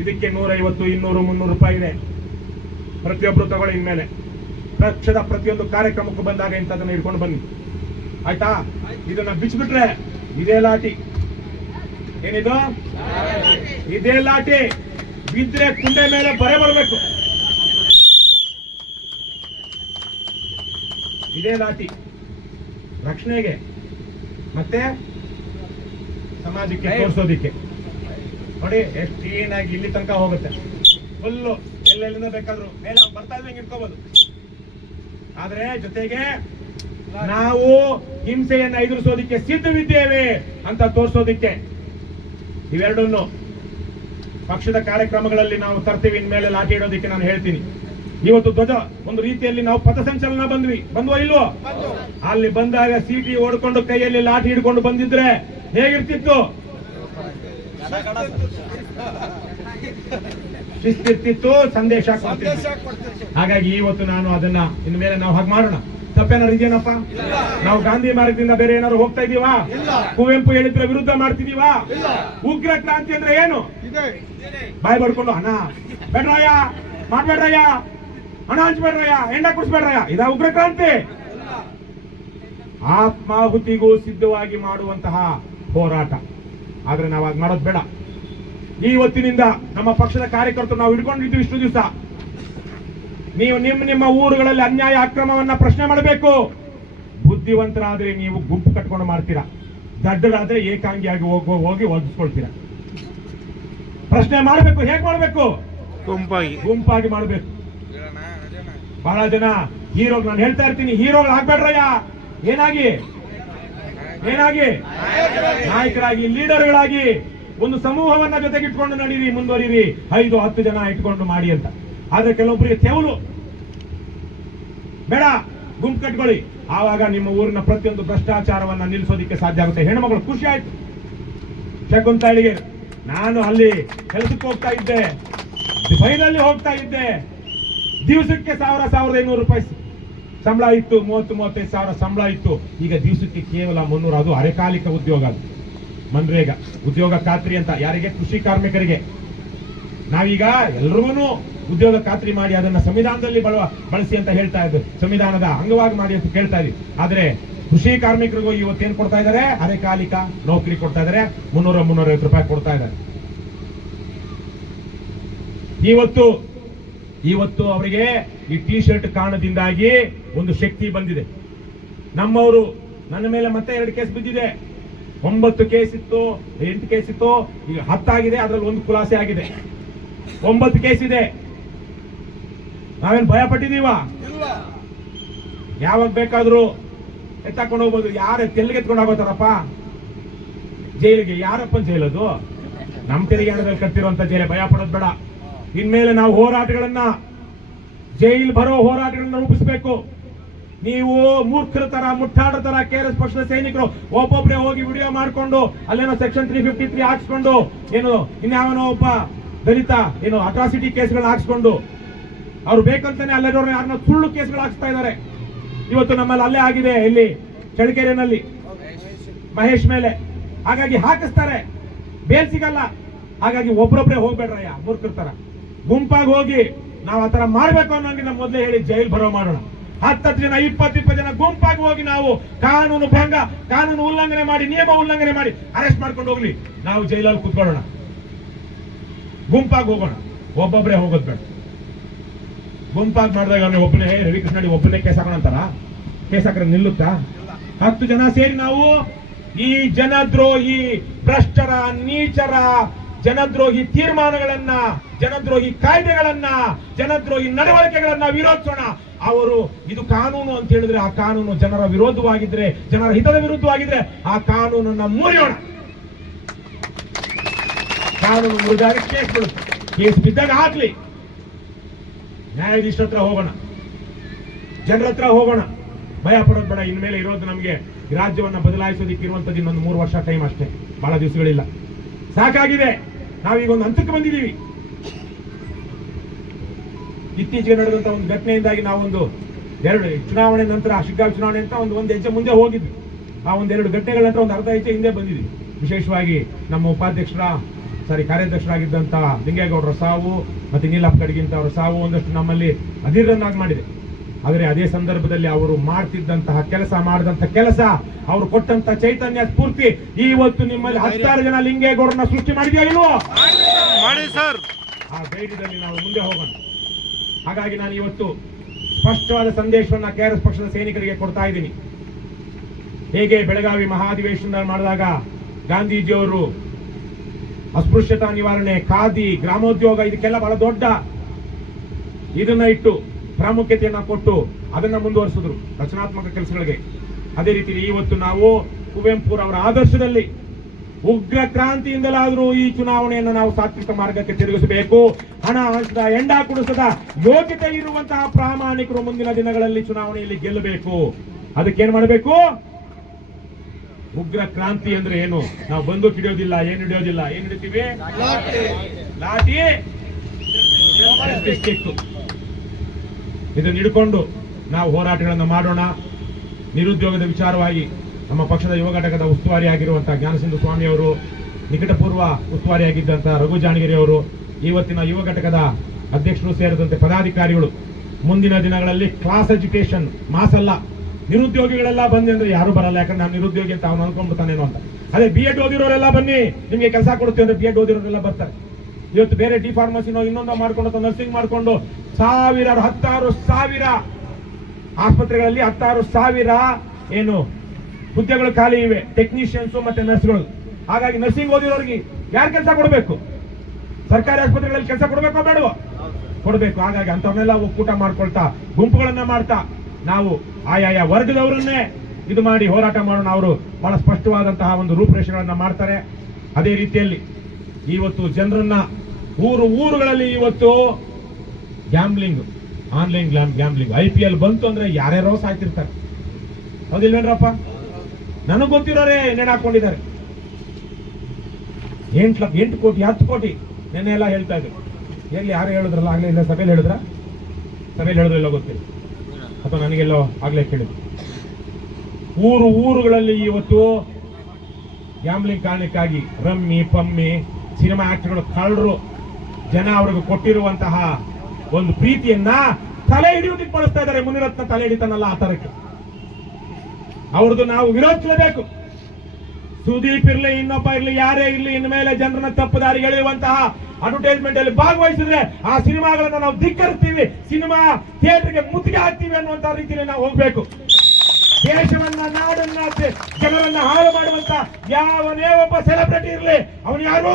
ಇದಕ್ಕೆ 150, 200, 300 ರೂಪಾಯಿ ಇದೆ. ಪ್ರತಿಯೊಬ್ರು ತಗೊಳ್ಳಿ. ಇನ್ಮೇಲೆ ಪಕ್ಷದ ಪ್ರತಿಯೊಂದು ಕಾರ್ಯಕ್ರಮಕ್ಕೂ ಬಂದಾಗ ಇಂಥದನ್ನ ಹಿಡ್ಕೊಂಡು ಬನ್ನಿ, ಆಯ್ತಾ? ಇದನ್ನ ಬಿಚ್ಚಿಬಿಟ್ರೆ ಇದೇ ಲಾಠಿ. ಏನಿದು? ಇದೇ ಲಾಠಿ. ಬಿದ್ರೆ ಕುಂಡೆ ಮೇಲೆ ಬರೆ ಬರಬೇಕು. ಇದೇ ಲಾಠಿ ರಕ್ಷಣೆಗೆ ಮತ್ತೆ ಸಮಾಜಕ್ಕೆ ತೋರಿಸೋದಿಕ್ಕೆ. ನೋಡಿ ಎಷ್ಟು ಕ್ಲೀನ್ ಆಗಿ ಇಲ್ಲಿ ತನಕ ಹೋಗುತ್ತೆ. ಫುಲ್ಲು ಎಲ್ಲೆಲ್ಲಿಂದ ಬೇಕಾದ್ರೂ ಮೇಲೆ ಬರ್ತಾ ಇದ್ದಂಗೆ ಇಟ್ಕೋಬಹುದು. ಆದ್ರೆ ಜೊತೆಗೆ ನಾವು ಹಿಂಸೆಯನ್ನ ಎದುರಿಸೋದಿಕ್ಕೆ ಸಿದ್ಧವಿದ್ದೇವೆ ಅಂತ ತೋರಿಸೋದಿಕ್ಕೆ ಇವೆರಡನ್ನು ಪಕ್ಷದ ಕಾರ್ಯಕ್ರಮಗಳಲ್ಲಿ ನಾವು ತರ್ತೀವಿ. ಇನ್ಮೇಲೆ ಲಾಠಿ ಇಡೋದಿಕ್ಕೆ ನಾನು ಹೇಳ್ತೀನಿ. ಇವತ್ತು ಧ್ವಜ ಒಂದು ರೀತಿಯಲ್ಲಿ ನಾವು ಪಥಸಂಚಲನ ಬಂದ್ವೋ ಇಲ್ವೋ? ಅಲ್ಲಿ ಬಂದಾಗ ಸೀಟಿ ಓಡ್ಕೊಂಡು ಕೈಯಲ್ಲಿ ಲಾಠಿ ಹಿಡ್ಕೊಂಡು ಬಂದಿದ್ರೆ ಹೇಗಿರ್ತಿತ್ತು? ಶಿಸ್ತಿರ್ತಿತ್ತು, ಸಂದೇಶ ಕೊಡ್ತಿತ್ತು. ಹಾಗಾಗಿ ಇವತ್ತು ನಾನು ಅದನ್ನ ಇನ್ಮೇಲೆ ನಾವು ಹಾಗೆ ಮಾಡೋಣ. ತಪ್ಪೇನಾರು ಇದೆಯೇನಪ್ಪ? ನಾವು ಗಾಂಧಿ ಮಾರ್ಗದಿಂದ ಬೇರೆ ಏನಾದ್ರು ಹೋಗ್ತಾ ಇದೀವಾ? ಕುವೆಂಪು ಹೇಳಿದ್ರ ವಿರುದ್ಧ ಮಾಡ್ತಿದೀವಾ? ಉಗ್ರ ಕ್ರಾಂತಿ ಅಂದ್ರೆ ಏನು? ಬಾಯ್ ಬಡ್ಕೊಂಡು ಹಣ ಬೇಡ್ರಯ್ಯ, ಮಾಡ್ಬೇಡ್ರಯ್ಯ, ಹಣ ಹಂಚ್ಬೇಡ್ರಯ್ಯ, ಎಂಡ ಕುಡಿಸ್ಬೇಡ್ರಯ್ಯ, ಇದಾ ಉಗ್ರ ಕ್ರಾಂತಿ? ಆತ್ಮಾಹುತಿಗೂ ಸಿದ್ಧವಾಗಿ ಮಾಡುವಂತಹ ಹೋರಾಟ. ಆದ್ರೆ ನಾವು ಹಾಗೆ ಮಾಡೋದು ಬೇಡ. ಇವತ್ತಿನಿಂದ ನಮ್ಮ ಪಕ್ಷದ ಕಾರ್ಯಕರ್ತರು ನಾವು ಹಿಡ್ಕೊಂಡಿದ್ದೀವಿ ಇಷ್ಟು ದಿವಸ. ನೀವು ನಿಮ್ಮ ಊರುಗಳಲ್ಲಿ ಅನ್ಯಾಯ ಅಕ್ರಮವನ್ನ ಪ್ರಶ್ನೆ ಮಾಡಬೇಕು. ಬುದ್ಧಿವಂತರಾದ್ರೆ ನೀವು ಗುಂಪು ಕಟ್ಕೊಂಡು ಮಾಡ್ತೀರಾ, ದಡ್ಡರಾದ್ರೆ ಏಕಾಂಗಿಯಾಗಿ ಹೋಗಿ ಒದಿಸ್ಕೊಳ್ತೀರಾ. ಪ್ರಶ್ನೆ ಮಾಡಬೇಕು. ಹೇಗೆ ಮಾಡಬೇಕು? ಗುಂಪಾಗಿ ಮಾಡಬೇಕು. ಬಹಳ ಜನ ಹೀರೋಗಳು, ನಾನು ಹೇಳ್ತಾ ಇರ್ತೀನಿ, ಹೀರೋಗಳು ಆಗ್ಬೇಡ್ರಯ್ಯ. ಏನಾಗಿ ನಾಯಕರಾಗಿ, ಲೀಡರ್ಗಳಾಗಿ ಒಂದು ಸಮೂಹವನ್ನ ಜೊತೆಗಿಟ್ಕೊಂಡು ನಡೀರಿ, ಮುಂದುವರಿರಿ. 5-10 ಜನ ಇಟ್ಕೊಂಡು ಮಾಡಿ ಅಂತ. ಆದ್ರೆ ಕೆಲವೊಬ್ಬರಿಗೆ ತೆವಲು ಬೇಡ, ಗುಂಪು ಕಟ್ಕೊಳ್ಳಿ. ಆವಾಗ ನಿಮ್ಮ ಊರಿನ ಪ್ರತಿಯೊಂದು ಭ್ರಷ್ಟಾಚಾರವನ್ನ ನಿಲ್ಲಿಸೋದಿಕ್ಕೆ ಸಾಧ್ಯ ಆಗುತ್ತೆ. ಹೆಣ್ಮಗಳು ಖುಷಿ ಆಯ್ತು. ಶಕುಂತಳಿಗೆ ನಾನು ಅಲ್ಲಿ ಕೆಲಸಕ್ಕೆ ಹೋಗ್ತಾ ಇದ್ದೆ, ದುಬೈನಲ್ಲಿ ಹೋಗ್ತಾ ಇದ್ದೆ. ದಿವಸಕ್ಕೆ 1,500 ರೂಪಾಯಿ ಸಂಬಳ ಇತ್ತು, 30-35 ಸಾವಿರ ಸಂಬಳ ಇತ್ತು. ಈಗ ದಿವಸಕ್ಕೆ ಕೇವಲ 300. ಅದು ಅರೆಕಾಲಿಕ ಉದ್ಯೋಗ, ಅದು ಮನ್ರೇಗಾ ಉದ್ಯೋಗ ಖಾತ್ರಿ ಅಂತ. ಯಾರಿಗೆ? ಕೃಷಿ ಕಾರ್ಮಿಕರಿಗೆ. ನಾವೀಗ ಎಲ್ರಿಗೂ ಉದ್ಯೋಗ ಖಾತ್ರಿ ಮಾಡಿ ಅದನ್ನ ಸಂವಿಧಾನದಲ್ಲಿ ಬಳಸಿ ಅಂತ ಹೇಳ್ತಾ ಇದ್ದು, ಸಂವಿಧಾನದ ಅಂಗವಾಗಿ ಮಾಡಿ ಅಂತ ಕೇಳ್ತಾ ಇದ್ವಿ. ಆದ್ರೆ ಕೃಷಿ ಕಾರ್ಮಿಕರಿಗೂ ಇವತ್ತೇನ್ ಕೊಡ್ತಾ ಇದ್ದಾರೆ? ಅರೆಕಾಲಿಕ ನೌಕರಿ ಕೊಡ್ತಾ ಇದ್ದಾರೆ. 300-350 ರೂಪಾಯಿ ಕೊಡ್ತಾ ಇದ್ದಾರೆ. ಇವತ್ತು ಅವರಿಗೆ ಈ ಟಿ ಶರ್ಟ್ ಕಾರಣದಿಂದಾಗಿ ಒಂದು ಶಕ್ತಿ ಬಂದಿದೆ. ನಮ್ಮವರು ನನ್ನ ಮೇಲೆ ಮತ್ತೆ 2 ಕೇಸ್ ಬಿದ್ದಿದೆ. 9 ಕೇಸ್ ಇತ್ತು, 8 ಕೇಸ್ ಇತ್ತು, ಈಗ 10 ಆಗಿದೆ. ಅದರಲ್ಲಿ 1 ಖುಲಾಸೆ ಆಗಿದೆ. 9 ಕೇಸ್ ಇದೆ. ನಾವೇನ್ ಭಯ ಪಟ್ಟಿದೀವ? ಯಾವಾಗ ಬೇಕಾದ್ರೂ ಎತ್ತಾಕೊಂಡು ಹೋಗ್ಬೋದು. ಯಾರು ತೆಲ್ಲಿಗೆ ಎತ್ಕೊಂಡು ಹೋಗೋತಾರಪ್ಪ ಜೈಲಿಗೆ? ಯಾರಪ್ಪ ಜೈಲದು? ನಮ್ಮ ತೆರಿಗೆ ಹಣದಲ್ಲಿ ಕಟ್ಟಿರುವಂತ ಜೈಲ. ಭಯ ಪಡೋದು ಬೇಡ. ಇನ್ಮೇಲೆ ನಾವು ಹೋರಾಟಗಳನ್ನ, ಜೈಲ್ ಬರೋ ಹೋರಾಟಗಳನ್ನ ರೂಪಿಸಬೇಕು. ನೀವು ಮೂರ್ಖರ ತರ ಮುಟ್ಟಾಡ ತರ KRS ಪಕ್ಷದ ಸೈನಿಕರು ಒಬ್ಬೊಬ್ರೆ ಹೋಗಿ ವಿಡಿಯೋ ಮಾಡ್ಕೊಂಡು ಅಲ್ಲೇನೋ ಸೆಕ್ಷನ್ 353 ಹಾಕ್ಸ್ಕೊಂಡು ಏನು ಇನ್ಯಾವನೋ ಒಬ್ಬ ದಲಿತ ಏನು ಅಟ್ರಾಸಿಟಿ ಕೇಸ್ಗಳನ್ನ ಹಾಕ್ಸ್ಕೊಂಡು ಅವ್ರು ಬೇಕಂತಾನೆ ಅಲ್ಲಿರೋರು ಯಾರನ್ನ ಸುಳ್ಳು ಕೇಸ್ಗಳು ಹಾಕ್ಸ್ತಾ ಇದ್ದಾರೆ. ಇವತ್ತು ನಮ್ಮಲ್ಲಿ ಅಲ್ಲೇ ಆಗಿದೆ, ಇಲ್ಲಿ ಚಳ್ಳಕೆರೆನಲ್ಲಿ ಮಹೇಶ್ ಮೇಲೆ. ಹಾಗಾಗಿ ಹಾಕಿಸ್ತಾರೆ, ಬೇಲ್ ಸಿಗಲ್ಲ. ಹಾಗಾಗಿ ಒಬ್ರೊಬ್ರೆ ಹೋಗ್ಬೇಡ್ರಯ್ಯ ಮೂರ್ಖರ ತರ, ಗುಂಪಾಗಿ ಹೋಗಿ ನಾವು ಆತರ ಮಾಡ್ಬೇಕು ಅನ್ನೋಂಗೆ ನಮ್ಮ ಮೊದಲೇ ಹೇಳಿ ಜೈಲ್ ಬರೋ ಮಾಡೋಣ. 10 ಜನ 20 ಜನ ಗುಂಪಾಗಿ ಹೋಗಿ ನಾವು ಕಾನೂನು ಭಂಗ, ಕಾನೂನು ಉಲ್ಲಂಘನೆ ಮಾಡಿ, ನಿಯಮ ಉಲ್ಲಂಘನೆ ಮಾಡಿ ಅರೆಸ್ಟ್ ಮಾಡ್ಕೊಂಡು ಹೋಗ್ಲಿ, ನಾವು ಜೈಲಲ್ಲಿ ಕುತ್ಕೊಳ್ಳೋಣ. ಗುಂಪಾಗಿ ಹೋಗೋಣ, ಒಬ್ಬೊಬ್ರೆ ಹೋಗೋದ್ ಬೇಡ. ಗುಂಪಾಗಿ ಮಾಡಿದಾಗ ಅವನೇ ಒಬ್ಬನೇ ರವಿಕೃಷ್ಣ ಒಬ್ಬನೇ ಕೇಸ್ ಹಾಕೋಣ ಅಂತಾರ? ಕೇಸ್ ಹಾಕ್ರೆ ನಿಲ್ಲುತ್ತಾ? 10 ಜನ ಸೇರಿ ನಾವು ಈ ಜನದ್ರೋಹಿ ಭ್ರಷ್ಟರ, ನೀಚರ, ಜನದ್ರೋಹಿ ತೀರ್ಮಾನಗಳನ್ನ, ಜನದ್ರೋಹಿ ಕಾಯ್ದೆಗಳನ್ನ, ಜನದ್ರೋಹಿ ನಡವಳಿಕೆಗಳನ್ನ ವಿರೋಧಿಸೋಣ. ಅವರು ಇದು ಕಾನೂನು ಅಂತ ಹೇಳಿದ್ರೆ ಆ ಕಾನೂನು ಜನರ ವಿರೋಧವಾಗಿದ್ರೆ, ಜನರ ಹಿತದ ವಿರುದ್ಧವಾಗಿದ್ರೆ ಆ ಕಾನೂನನ್ನ ಮುರಿಯೋಣ. ಕಾನೂನು ಮುರಿದಾಗ ಕೇಸ್ ಬಿದ್ದಾಗ ಹಾಕ್ಲಿ, ನ್ಯಾಯಾಧೀಶರ ಹತ್ರ ಹೋಗೋಣ, ಜನರ ಹತ್ರ ಹೋಗೋಣ. ಭಯ ಪಡೋದು ಬೇಡ. ಇನ್ಮೇಲೆ ಇರೋದು ನಮಗೆ ರಾಜ್ಯವನ್ನ ಬದಲಾಯಿಸೋದಕ್ಕೆ ಇರುವಂತದ್ದು ಇನ್ನೊಂದು 3 ವರ್ಷ ಟೈಮ್ ಅಷ್ಟೇ, ಬಹಳ ದಿವಸಗಳಿಲ್ಲ. ಸಾಕಾಗಿದೆ. ನಾವೀಗ ಒಂದು ಹಂತಕ್ಕೆ ಬಂದಿದ್ದೀವಿ. ಇತ್ತೀಚೆಗೆ ನಡೆದಂತ ಒಂದು ಘಟನೆಯಿಂದಾಗಿ ನಾವೊಂದು 2 ಚುನಾವಣೆ ನಂತರ, ಶಿಗ್ಗಾವಿ ಚುನಾವಣೆ ಅಂತ ಒಂದು ಹೆಜ್ಜೆ ಮುಂದೆ ಹೋಗಿದ್ವಿ. ಆ 1-2 ಘಟನೆಗಳ ನಂತರ ಒಂದು ಅರ್ಧ ಹೆಜ್ಜೆ ಹಿಂದೆ ಬಂದಿದ್ವಿ. ವಿಶೇಷವಾಗಿ ನಮ್ಮ ಕಾರ್ಯಾಧ್ಯಕ್ಷರಾಗಿದ್ದಂತ ಲಿಂಗೇಗೌಡರ ಸಾವು ಮತ್ತೆ ನೀಲಪ್ಪ ಕಡಗಿಂತ ಅವರ ಸಾವು ಒಂದಷ್ಟು ನಮ್ಮಲ್ಲಿ ಅಧೀರನ್ನಾಗಿ ಮಾಡಿದೆ. ಆದರೆ ಅದೇ ಸಂದರ್ಭದಲ್ಲಿ ಅವರು ಮಾಡಿದಂತಹ ಕೆಲಸ, ಅವರು ಕೊಟ್ಟಂತ ಚೈತನ್ಯ ಸ್ಫೂರ್ತಿ ಇವತ್ತು ನಿಮ್ಮಲ್ಲಿ 16 ಜನ ಲಿಂಗೇಗೌಡರನ್ನ ಸೃಷ್ಟಿ ಮಾಡಿದ್ಯಾ ಇಲ್ವೋ? ಮಾಡಿ ಸರ್. ಆ ಧೈರ್ಯದಲ್ಲಿ ನಾವು ಮುಂದೆ ಹೋಗೋಣ. ಹಾಗಾಗಿ ನಾನು ಇವತ್ತು ಸ್ಪಷ್ಟವಾದ ಸಂದೇಶವನ್ನ KRS ಪಕ್ಷದ ಸೈನಿಕರಿಗೆ ಕೊಡ್ತಾ ಇದ್ದೀನಿ. ಹೇಗೆ ಬೆಳಗಾವಿ ಮಹಾಧಿವೇಶನ ಮಾಡಿದಾಗ ಗಾಂಧೀಜಿಯವರು ಅಸ್ಪೃಶ್ಯತಾ ನಿವಾರಣೆ, ಖಾದಿ, ಗ್ರಾಮೋದ್ಯೋಗ ಇದಕ್ಕೆಲ್ಲ ಬಹಳ ದೊಡ್ಡ ಇದನ್ನ ಇಟ್ಟು ಪ್ರಾಮುಖ್ಯತೆಯನ್ನ ಕೊಟ್ಟು ಅದನ್ನ ಮುಂದುವರಿಸಿದ್ರು ರಚನಾತ್ಮಕ ಕೆಲಸಗಳಿಗೆ. ಅದೇ ರೀತಿ ಇವತ್ತು ನಾವು ಕುವೆಂಪುರವರ ಆದರ್ಶದಲ್ಲಿ ಉಗ್ರ ಕ್ರಾಂತಿಯಿಂದಲಾದರೂ ಈ ಚುನಾವಣೆಯನ್ನು ನಾವು ಸಾತ್ವಿಕ ಮಾರ್ಗಕ್ಕೆ ತಿರುಗಿಸಬೇಕು. ಹಣ ಹಂಚದ, ಎಂಡ ಕುಡಿಸದ ಯೋಗ್ಯತೆ ಇರುವಂತಹ ಪ್ರಾಮಾಣಿಕರು ಮುಂದಿನ ದಿನಗಳಲ್ಲಿ ಚುನಾವಣೆಯಲ್ಲಿ ಗೆಲ್ಲಬೇಕು. ಅದಕ್ಕೇನ್ ಮಾಡಬೇಕು? ಉಗ್ರ ಕ್ರಾಂತಿ ಅಂದ್ರೆ ಏನು? ನಾವು ಬಂದೂಕ್ ಹಿಡಿಯೋದಿಲ್ಲ, ಏನ್ ಹಿಡಿಯೋದಿಲ್ಲ. ಏನ್ ಹಿಡಿತೀವಿ? ಲಾಠಿ, ಸ್ಟಿಕ್ಕು. ಇದನ್ನು ಹಿಡ್ಕೊಂಡು ನಾವು ಹೋರಾಟಗಳನ್ನು ಮಾಡೋಣ. ನಿರುದ್ಯೋಗದ ವಿಚಾರವಾಗಿ ನಮ್ಮ ಪಕ್ಷದ ಯುವ ಘಟಕದ ಉಸ್ತುವಾರಿ ಆಗಿರುವಂತಹ ಜ್ಞಾನಸಿಂಧು ಸ್ವಾಮಿ ಅವರು, ನಿಕಟಪೂರ್ವ ಉಸ್ತುವಾರಿಯಾಗಿದ್ದಂತಹ ರಘು ಜಾಣಗಿರಿ ಅವರು, ಇವತ್ತಿನ ಯುವ ಘಟಕದ ಅಧ್ಯಕ್ಷರು ಸೇರಿದಂತೆ ಪದಾಧಿಕಾರಿಗಳು ಮುಂದಿನ ದಿನಗಳಲ್ಲಿ ಕ್ಲಾಸ್ ಎಜುಕೇಶನ್ ಮಾಸಲ್ಲ, ನಿರುದ್ಯೋಗಿಗಳೆಲ್ಲ ಬನ್ನಿ ಅಂದ್ರೆ ಯಾರು ಬರಲ್ಲ. ಯಾಕಂದ್ರೆ ನಾನು ನಿರುದ್ಯೋಗಿ ಅಂತ ಅವನು ಅನ್ಕೊಂಡ್ಬಿಡ್ತಾನೇನೋ ಅಂತ. ಅದೇ B.Ed ಓದಿರೋರೆಲ್ಲ ಬನ್ನಿ, ನಿಮ್ಗೆ ಕೆಲಸ ಕೊಡುತ್ತೆ ಅಂದ್ರೆ B.Ed ಓದಿರೋರೆಲ್ಲ ಬರ್ತಾರೆ. ಇವತ್ತು ಬೇರೆ ಡಿ ಫಾರ್ಮಸಿನೋ ಇನ್ನೊಂದೋ ಮಾಡ್ಕೊಂಡು ಅಥವಾ ನರ್ಸಿಂಗ್ ಮಾಡ್ಕೊಂಡು 16,000 ಆಸ್ಪತ್ರೆಗಳಲ್ಲಿ 16,000 ಏನು ಹುದ್ದೆಗಳು ಖಾಲಿ ಇವೆ, ಟೆಕ್ನಿಷಿಯನ್ಸ್ ಮತ್ತೆ ನರ್ಸ್ಗಳು. ಹಾಗಾಗಿ ನರ್ಸಿಂಗ್ ಓದಿರೋರಿಗೆ ಯಾರು ಕೆಲಸ ಕೊಡಬೇಕು? ಸರ್ಕಾರಿ ಆಸ್ಪತ್ರೆಗಳಲ್ಲಿ ಕೆಲಸ ಕೊಡಬೇಕೋ ಬೇಡವೋ? ಕೊಡಬೇಕು. ಹಾಗಾಗಿ ಅಂತವನ್ನೆಲ್ಲ ಒಕ್ಕೂಟ ಮಾಡ್ಕೊಳ್ತಾ, ಗುಂಪುಗಳನ್ನ ಮಾಡ್ತಾ ನಾವು ಆಯಾಯ ವರ್ಗದವರನ್ನೇ ಇದು ಮಾಡಿ ಹೋರಾಟ ಮಾಡೋಣ. ಅವರು ಬಹಳ ಸ್ಪಷ್ಟವಾದಂತಹ ಒಂದು ರೂಪರೇಷೆಗಳನ್ನ ಮಾಡ್ತಾರೆ. ಅದೇ ರೀತಿಯಲ್ಲಿ ಇವತ್ತು ಜನರನ್ನ ಊರುಗಳಲ್ಲಿ ಇವತ್ತು ಗ್ಯಾಂಬ್ಲಿಂಗ್, ಆನ್ಲೈನ್ ಗ್ಯಾಂಬ್ಲಿಂಗ್, IPL ಬಂತು ಅಂದ್ರೆ ಯಾರ್ಯಾರೋ ಸಾಯ್ತಿರ್ತಾರೆ. ಹೌದಿಲ್ವೇನ್ರಪ್ಪ? ನನಗ್ ಗೊತ್ತಿರೋರೇ ನೆನೆ ಹಾಕೊಂಡಿದ್ದಾರೆ. 8 ಕೋಟಿ 10 ಕೋಟಿ ನೆನ್ನೆ ಎಲ್ಲ ಹೇಳ್ತಾ ಇದ್ರು. ಎಲ್ಲಿ ಯಾರು ಹೇಳಿದ್ರಲ್ಲ ಆಗ್ಲೇ, ಇಲ್ಲ ಸಭೆಯಲ್ಲಿ ಹೇಳಿದ್ರಲ್ಲ ಗೊತ್ತಿಲ್ಲ, ಅಥವಾ ನನಗೆಲ್ಲೋ ಆಗ್ಲೇ ಕೇಳಿದ್ರು. ಊರುಗಳಲ್ಲಿ ಇವತ್ತು ಗ್ಯಾಂಬ್ಲಿಂಗ್ ಕಾರಣಕ್ಕಾಗಿ ರಮ್ಮಿ ಪಮ್ಮಿ ಸಿನಿಮಾ ಆಕ್ಟರ್ಗಳು ಕಳ್ಳರು ಜನ ಅವ್ರಿಗೆ ಕೊಟ್ಟಿರುವಂತಹ ಒಂದು ಪ್ರೀತಿಯನ್ನ ತಲೆ ಹಿಡಿಯೋದಕ್ಕೆ ಬಳಸ್ತಾ ಇದ್ದಾರೆ. ಮುನಿರತ್ನ ತಲೆ ಹಿಡಿತಾನಲ್ಲ ಆ ತರಕ್ಕೆ ಅವ್ರದ್ದು ನಾವು ವಿರೋಧಿಸಲೇಬೇಕು. ಸುದೀಪ್ ಇರ್ಲಿ, ಇನ್ನೊಬ್ಬ ಇರ್ಲಿ, ಯಾರೇ ಇರ್ಲಿ, ಇನ್ಮೇಲೆ ಜನರನ್ನ ತಪ್ಪುದಾರಿಗೆ ಎಳೆಯುವಂತಹ ಅಡ್ವರ್ಟೈಸ್ಮೆಂಟ್ ಅಲ್ಲಿ ಭಾಗವಹಿಸಿದ್ರೆ ಆ ಸಿನಿಮಾಗಳನ್ನ ನಾವು ಧಿಕ್ಕರಿಸ್ತೀವಿ, ಸಿನಿಮಾ ಥಿಯೇಟರ್ಗೆ ಮುತ್ತಿಗೆ ಹಾಕ್ತೀವಿ ಅನ್ನುವಂತ ರೀತಿಯಲ್ಲಿ ನಾವು ಹೋಗ್ಬೇಕು. ದೇಶವನ್ನ, ನಾಡನ್ನ, ಜನರನ್ನ ಹಾಳು ಮಾಡುವಂತ ಯಾವನೇ ಒಬ್ಬ ಸೆಲೆಬ್ರಿಟಿ ಇರ್ಲಿ, ಅವನು ಯಾರು?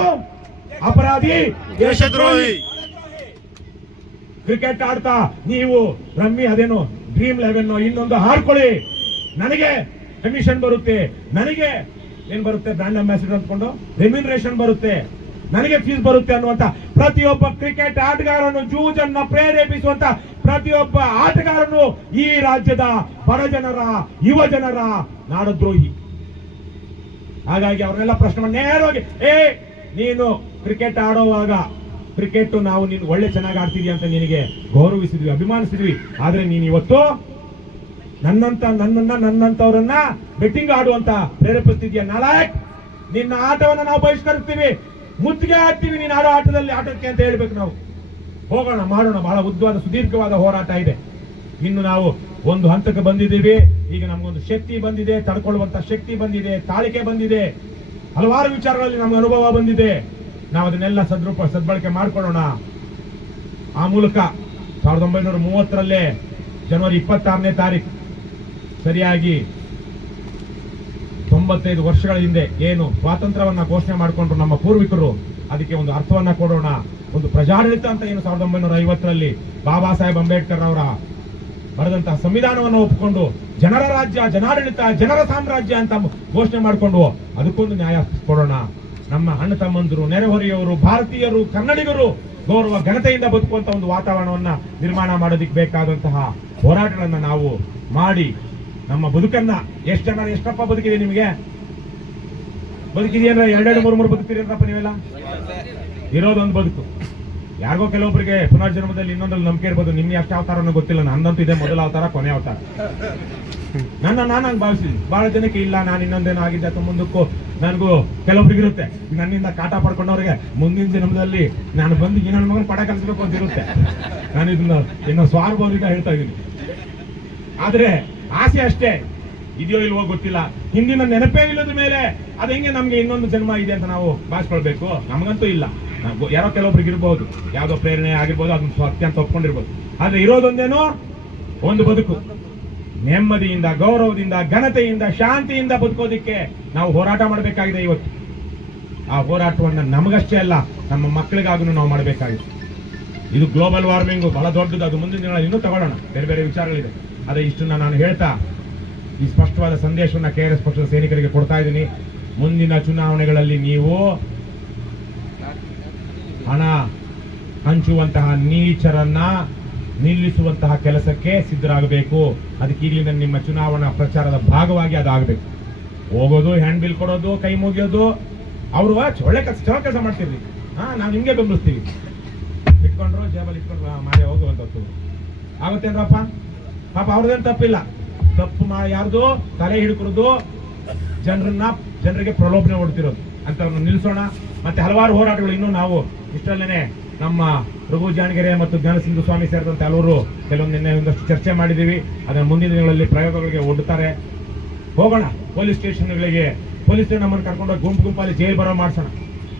ಅಪರಾಧಿ, ದೇಶದ್ರೋಹಿ. ಕ್ರಿಕೆಟ್ ಆಡ್ತಾ ನೀವು ರಮ್ಮಿ ಅದೇನು ಡ್ರೀಮ್ 11 ಇನ್ನೊಂದು ಹಾಡ್ಕೊಳ್ಳಿ, ನನಗೆ ಕಮಿಷನ್ ಬರುತ್ತೆ, ನನಗೆ ಏನ್ ಬರುತ್ತೆ, ಬ್ರಾಂಡ್ ಅಂಬಾಸಿಡರ್ ಅಂದ್ಕೊಂಡು ರೆಮ್ಯುನರೇಷನ್ ಬರುತ್ತೆ, ನನಗೆ ಫೀಸ್ ಬರುತ್ತೆ ಅನ್ನುವಂತ ಪ್ರತಿಯೊಬ್ಬ ಕ್ರಿಕೆಟ್ ಆಟಗಾರನು ಜೂಜನ್ನ ಪ್ರೇರೇಪಿಸುವಂತ ಪ್ರತಿಯೊಬ್ಬ ಆಟಗಾರನು ಈ ರಾಜ್ಯದ ಬಡ ಜನರ ಯುವ ಜನರ ನಾಡದ್ರೋಹಿ. ಹಾಗಾಗಿ ಅವ್ರನ್ನೆಲ್ಲ ಪ್ರಶ್ನೆ ನೇರವಾಗಿ ನೀನು ಕ್ರಿಕೆಟ್ ಆಡೋವಾಗ ಕ್ರಿಕೆಟ್ ನಾವು ನೀನು ಒಳ್ಳೆ ಚೆನ್ನಾಗಿ ಆಡ್ತಿದ್ಯಾ ಅಂತ ನಿನಗೆ ಗೌರವಿಸಿದ್ವಿ, ಅಭಿಮಾನಿಸಿದ್ವಿ. ಆದ್ರೆ ನೀನು ಇವತ್ತು ನನ್ನಂತವರನ್ನ ಬೆಟ್ಟಿಂಗ್ ಆಡುವಂತ ಪ್ರೇರೇಪಿಸ್ತಿದ್ಯಾ. ನಾಲಾಯಕ್, ನಿನ್ನ ಆಟವನ್ನ ನಾವು ಬಹಿಷ್ಕರಿಸ್ತೀವಿ, ಮುತ್ತಿಗೆ ಹಾಕ್ತೀವಿ ನೀನು ಆಡೋ ಆಟಕ್ಕೆ ಅಂತ ಹೇಳ್ಬೇಕು. ನಾವು ಹೋಗೋಣ, ಮಾಡೋಣ. ಬಹಳ ಉದ್ದವಾದ ಸುದೀರ್ಘವಾದ ಹೋರಾಟ ಇದೆ. ಇನ್ನು ನಾವು ಒಂದು ಹಂತಕ್ಕೆ ಬಂದಿದ್ದೀವಿ. ಈಗ ನಮ್ಗೊಂದು ಶಕ್ತಿ ಬಂದಿದೆ, ತಡ್ಕೊಳ್ಳುವಂತ ಶಕ್ತಿ ಬಂದಿದೆ, ತಾಳಿಕೆ ಬಂದಿದೆ, ಹಲವಾರು ವಿಚಾರಗಳಲ್ಲಿ ನಮ್ಗೆ ಅನುಭವ ಬಂದಿದೆ. ನಾವು ಅದನ್ನೆಲ್ಲ ಸದ್ಬಳಕೆ ಮಾಡ್ಕೊಳ್ಳೋಣ. ಆ ಮೂಲಕ 1930 ಜನವರಿ 26ನೇ ತಾರೀಕು ಸರಿಯಾಗಿ 95 ವರ್ಷಗಳ ಹಿಂದೆ ಏನು ಸ್ವಾತಂತ್ರ್ಯವನ್ನ ಘೋಷಣೆ ಮಾಡಿಕೊಂಡ್ರು ನಮ್ಮ ಪೂರ್ವಿಕರು, ಅದಕ್ಕೆ ಒಂದು ಅರ್ಥವನ್ನ ಕೊಡೋಣ. ಒಂದು ಪ್ರಜಾಡಳಿತ ಅಂತ ಏನು 1950ರಲ್ಲಿ ಬಾಬಾ ಸಾಹೇಬ್ ಅಂಬೇಡ್ಕರ್ ಅವರ ಬರೆದಂತಹ ಸಂವಿಧಾನವನ್ನು ಒಪ್ಪಿಕೊಂಡು ಜನರ ರಾಜ್ಯ, ಜನಾಡಳಿತ, ಜನರ ಸಾಮ್ರಾಜ್ಯ ಅಂತ ಘೋಷಣೆ ಮಾಡಿಕೊಂಡು ಅದಕ್ಕೊಂದು ನ್ಯಾಯ ಕೊಡೋಣ. ನಮ್ಮ ಅಣ್ಣ ತಮ್ಮಂದರು, ನೆರೆಹೊರೆಯವರು, ಭಾರತೀಯರು, ಕನ್ನಡಿಗರು ಗೌರವ ಘನತೆಯಿಂದ ಬದುಕುವಂತ ಒಂದು ವಾತಾವರಣವನ್ನ ನಿರ್ಮಾಣ ಮಾಡೋದಿಕ್ಕೆ ಬೇಕಾದಂತಹ ಹೋರಾಟಗಳನ್ನ ನಾವು ಮಾಡಿ ನಮ್ಮ ಬದುಕನ್ನ ಎಷ್ಟಪ್ಪ ಬದುಕಿದೆ ನಿಮಗೆ? ಬದುಕಿದೆಯಲ್ಲ, 2-3 ಬದುಕ್ತೀರೇನಪ್ಪ ನೀವೆಲ್ಲ? ಇರೋದೊಂದು ಬದುಕು. ಯಾರಿಗೋ ಕೆಲವೊಬ್ಬರಿಗೆ ಪುನರ್ಜನ್ಮದಲ್ಲಿ ಇನ್ನೊಂದಲ್ಲಿ ನಂಬಿಕೆ ಇರ್ಬೋದು. ನಿಮ್ಗೆ ಎಷ್ಟು ಅವತಾರನೂ ಗೊತ್ತಿಲ್ಲ. ನಂದಂತೂ ಇದೆ ಮೊದಲ ಅವತಾರ, ಕೊನೆ ಅವತಾರ. ನಾನು ಹಂಗೆ ಭಾವಿಸಿದ್ವಿ. ಬಹಳ ಜನಕ್ಕೆ ಇಲ್ಲ, ನಾನು ಇನ್ನೊಂದೇನೋ ಆಗಿದ್ದೆ ಅಥವಾ ಮುಂದಕ್ಕೂ ನನಗೂ ಕೆಲವೊಬ್ರಿಗೆ ಇರುತ್ತೆ, ನನ್ನಿಂದ ಕಾಟ ಪಡ್ಕೊಂಡವ್ರಿಗೆ ಮುಂದಿನ ಜನ್ಮದಲ್ಲಿ ನಾನು ಬಂದು ಇನ್ನೊಂದು ಮಗನ ಪಡ ಕಲಿಸ್ಬೇಕು ಅಂತ ಇರುತ್ತೆ. ನಾನು ಇದನ್ನ ಇನ್ನೂ ಸ್ವಾರ್ಭದಿಂದ ಹೇಳ್ತಾ ಇದ್ದೀನಿ. ಆದ್ರೆ ಆಸೆ ಅಷ್ಟೇ, ಇದೆಯೋ ಇಲ್ವೋ ಗೊತ್ತಿಲ್ಲ. ಹಿಂದಿನ ನೆನಪೇ ಇಲ್ಲದ ಮೇಲೆ ಅದು ಹೆಂಗೆ ನಮ್ಗೆ ಇನ್ನೊಂದು ಜನ್ಮ ಇದೆ ಅಂತ ನಾವು ಭಾವಿಸ್ಕೊಳ್ಬೇಕು? ನಮಗಂತೂ ಇಲ್ಲ. ಯಾರೋ ಕೆಲವೊಬ್ರಿಗೆ ಇರ್ಬೋದು, ಯಾವ್ದೋ ಪ್ರೇರಣೆ ಆಗಿರ್ಬೋದು, ಅದನ್ನ ಸತ್ಯ ಅಂತ ಒಪ್ಕೊಂಡಿರ್ಬೋದು. ಆದ್ರೆ ಇರೋದೊಂದೇನೋ ಒಂದು ಬದುಕು. ನೆಮ್ಮದಿಯಿಂದ, ಗೌರವದಿಂದ, ಘನತೆಯಿಂದ, ಶಾಂತಿಯಿಂದ ಬದುಕೋದಿಕ್ಕೆ ನಾವು ಹೋರಾಟ ಮಾಡಬೇಕಾಗಿದೆ ಇವತ್ತು. ಆ ಹೋರಾಟವನ್ನ ನಮಗಷ್ಟೇ ಅಲ್ಲ, ನಮ್ಮ ಮಕ್ಕಳಿಗಾಗೂ ನಾವು ಮಾಡಬೇಕಾಗಿದೆ. ಇದು ಗ್ಲೋಬಲ್ ವಾರ್ಮಿಂಗ್ ಬಹಳ ದೊಡ್ಡದು. ಅದು ಮುಂದಿನ ದಿನಗಳಲ್ಲಿ ಇನ್ನೂ ತಗೊಳ್ಳೋಣ, ಬೇರೆ ಬೇರೆ ವಿಚಾರಗಳಿದೆ. ಅದೇ ಇಷ್ಟನ್ನ ನಾನು ಹೇಳ್ತಾ ಈ ಸ್ಪಷ್ಟವಾದ ಸಂದೇಶವನ್ನ KRS ಪಕ್ಷದ ಸೈನಿಕರಿಗೆ ಕೊಡ್ತಾ ಇದ್ದೀನಿ. ಮುಂದಿನ ಚುನಾವಣೆಗಳಲ್ಲಿ ನೀವು ಹಣ ಹಂಚುವಂತಹ ನೀಚರನ್ನ ನಿಲ್ಲಿಸುವಂತಹ ಕೆಲಸಕ್ಕೆ ಸಿದ್ಧರಾಗಬೇಕು. ಅದಕ್ಕೆ ಈಗಲಿಂದ ನಿಮ್ಮ ಚುನಾವಣಾ ಪ್ರಚಾರದ ಭಾಗವಾಗಿ ಅದಾಗಬೇಕು. ಹೋಗೋದು, ಹ್ಯಾಂಡ್ ಬಿಲ್ ಕೊಡೋದು, ಕೈ ಮುಗಿಯೋದು, ಅವರು ಒಳ್ಳೆ ಕೆಲಸ ಮಾಡ್ತಿರ್ಲಿ, ನಾವು ನಿಮ್ಗೆ ಬೆಂಬಲಿಸ್ತೀವಿ, ಇಟ್ಕೊಂಡ್ರು ಜೇಬಲ್ಲಿ ಇಟ್ಕೊಂಡ್ರು ಮಾರಿ ಹೋಗುವಂಥದ್ದು ಆಗುತ್ತೇನ್ರಪ್ಪ? ಪಾಪ ಅವ್ರದ್ದೇನು ತಪ್ಪಿಲ್ಲ. ತಪ್ಪು ಯಾರ್ದು ತಲೆ ಹಿಡ್ಕೊಡೋದು, ಜನರಿಗೆ ಪ್ರಲೋಭನೆ ಹೊಡ್ತಿರೋದು ಅಂತವ್ರನ್ನ ನಿಲ್ಲಿಸೋಣ. ಮತ್ತೆ ಹಲವಾರು ಹೋರಾಟಗಳು ಇನ್ನೂ ನಾವು ಇಷ್ಟರಲ್ಲೇನೆ ನಮ್ಮ ರಘು ಜಾಣಗೆರೆ ಮತ್ತು ಜ್ಞಾನಸಿಂಧು ಸ್ವಾಮಿ ಸೇರಿದಂತೆ ಹಲವರು ಕೆಲವೊಂದು ಒಂದಷ್ಟು ಚರ್ಚೆ ಮಾಡಿದ್ದೀವಿ. ಅದನ್ನ ಮುಂದಿನ ದಿನಗಳಲ್ಲಿ ಪ್ರಯೋಗಗಳಿಗೆ ಒಡ್ಡುತ್ತಾರೆ. ಹೋಗೋಣ ಪೊಲೀಸ್ ಸ್ಟೇಷನ್ಗಳಿಗೆ, ಪೊಲೀಸರು ನಮ್ಮನ್ನು ಕರ್ಕೊಂಡೋಗಿ ಗುಂಪಲ್ಲಿ ಜೈಲ್ ಬರೋ ಮಾಡ್ಸೋಣ.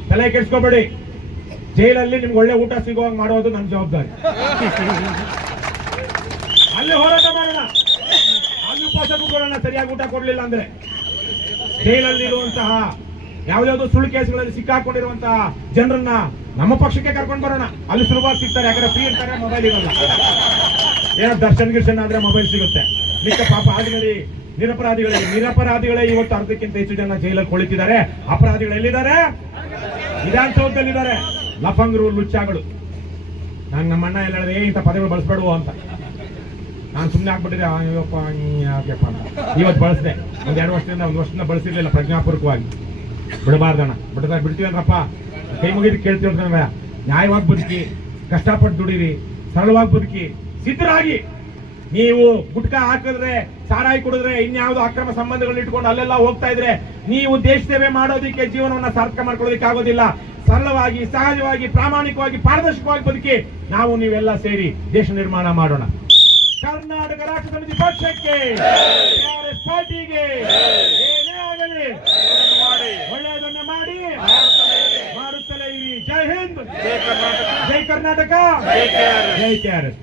ತಲೆ ಕೆಡಿಸ್ಕೋಬೇಡಿ, ಜೈಲಲ್ಲಿ ನಿಮ್ಗೆ ಒಳ್ಳೆ ಊಟ ಸಿಗುವಂಗೆ ಮಾಡೋದು ನಮ್ಮ ಜವಾಬ್ದಾರಿ. ಅಲ್ಲಿ ಹೋರಾಟ ಮಾಡೋಣ, ಅಲ್ಲಿ ಉಪವಾಸ ಕೂತ್ಕೊಳ್ಳೋಣ ಸರಿಯಾಗಿ ಊಟ ಕೊಡ್ಲಿಲ್ಲ ಅಂದ್ರೆ. ಜೈಲಲ್ಲಿರುವಂತಹ ಯಾವ್ದಾವ್ದು ಸುಳ್ಳು ಕೇಸುಗಳಲ್ಲಿ ಸಿಕ್ಕಾಕೊಂಡಿರುವಂತಹ ಜನರನ್ನ ನಮ್ಮ ಪಕ್ಷಕ್ಕೆ ಕರ್ಕೊಂಡು ಬರೋಣ. ಅಲ್ಲಿ ಸುಲಭವಾಗಿ ಸಿಗ್ತಾರೆ, ಯಾಕಂದ್ರೆ ಫ್ರೀ ಇರ್ತಾರೆ, ಮೊಬೈಲ್ ಇರಲ್ಲ. ಏನೋ ದರ್ಶನ್ ಆದ್ರೆ ಮೊಬೈಲ್ ಸಿಗುತ್ತೆ. ಮಿಕ್ಕ ಪಾಪ ಆದ್ಮೇಲೆ ನಿರಪರಾಧಿಗಳೇ ಇವತ್ತು ಅರ್ಧಕ್ಕಿಂತ ಹೆಚ್ಚು ಜನ ಜೈಲಲ್ಲಿ ಕೊಳಿತಿದ್ದಾರೆ. ಅಪರಾಧಿಗಳು ಎಲ್ಲಿದ್ದಾರೆ? ವಿಧಾನಸೌಧದಲ್ಲಿದ್ದಾರೆ. ಲಫಂಗರು, ಲುಚ್ಚಾಗಳು. ನಂಗೆ ನಮ್ಮ ಅಣ್ಣ ಎಲ್ಲ ಹೇಳಿದ್ರೆ ಇಂಥ ಪದಗಳು ಬಳಸ್ಬೇಡುವ ಅಂತ. ನಾನು ಸುಮ್ಮನೆ ಆಗ್ಬಿಟ್ಟಿದೆ, ಯಾಕಪ್ಪ ಅಂತ ಇವತ್ತು ಬಳಸಿದೆ. ಒಂದು ವರ್ಷದಿಂದ ಬಳಸಿರ್ಲಿಲ್ಲ ಪ್ರಜ್ಞಾಪೂರ್ವಕವಾಗಿ. ಬಿಡಬಾರ್ದಣ್ಣ, ಬಿಡ್ತೀವನ್ರಪ್ಪ, ಕೈ ಮುಗಿದು ಕೇಳ್ತೀವಿ. ನ್ಯಾಯವಾಗಿ ಬದುಕಿ, ಕಷ್ಟಪಟ್ಟು ದುಡೀರಿ, ಸರಳವಾಗಿ ಬದುಕಿ, ಸಿದ್ಧರಾಗಿ. ನೀವು ಗುಟ್ಕಾ ಹಾಕಿದ್ರೆ, ಸಾರಾಯಿ ಕುಡಿದ್ರೆ, ಇನ್ಯಾವುದೋ ಅಕ್ರಮ ಸಂಬಂಧಗಳನ್ನ ಇಟ್ಕೊಂಡು ಅಲ್ಲೆಲ್ಲ ಹೋಗ್ತಾ ಇದ್ರೆ ನೀವು ದೇಶ ಸೇವೆ ಮಾಡೋದಿಕ್ಕೆ, ಜೀವನವನ್ನ ಸಾರ್ಥಕ ಮಾಡ್ಕೊಳ್ಳೋದಿಕ್ಕೆ ಆಗೋದಿಲ್ಲ. ಸರಳವಾಗಿ, ಸಹಜವಾಗಿ, ಪ್ರಾಮಾಣಿಕವಾಗಿ, ಪಾರದರ್ಶಕವಾಗಿ ಬದುಕಿ ನಾವು ನೀವೆಲ್ಲ ಸೇರಿ ದೇಶ ನಿರ್ಮಾಣ ಮಾಡೋಣ. ಕರ್ನಾಟಕ ರಾಷ್ಟ್ರ ಸಮಿತಿ ಪಕ್ಷಕ್ಕೆ, KRS ಪಾರ್ಟಿಗೆ ಏನೇ ಆಗಲಿ ಒಳ್ಳೆಯದನ್ನ ಮಾಡಿ ಮಾಡುತ್ತಲೇ ಇರಿ. ಜೈ ಹಿಂದ್, ಜೈ ಕರ್ನಾಟಕ, ಜೈ KRS.